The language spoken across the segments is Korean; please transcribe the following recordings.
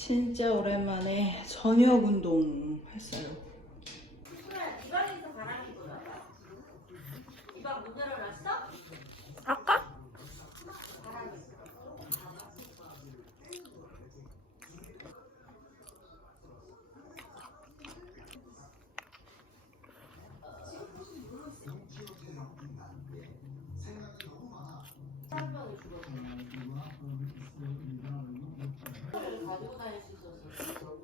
진짜 오랜만에 저녁 운동 했어요. 이 방에서 바람이 불어요? 이 방 문 열어놨어? 아까? 가지고 다닐 수 있었어.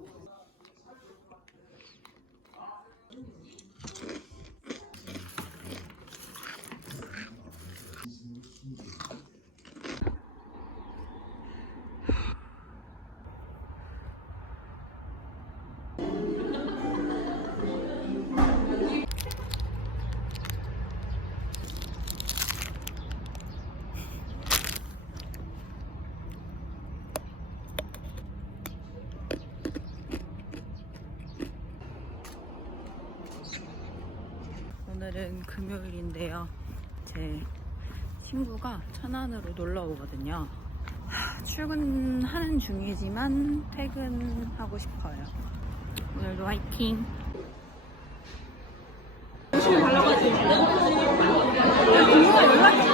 오늘은 금요일인데요. 제 친구가 천안으로 놀러 오거든요. 출근하는 중이지만 퇴근하고 싶어요. 오늘도 화이팅! 열심히 달라가지고. 야, 금요일 연락이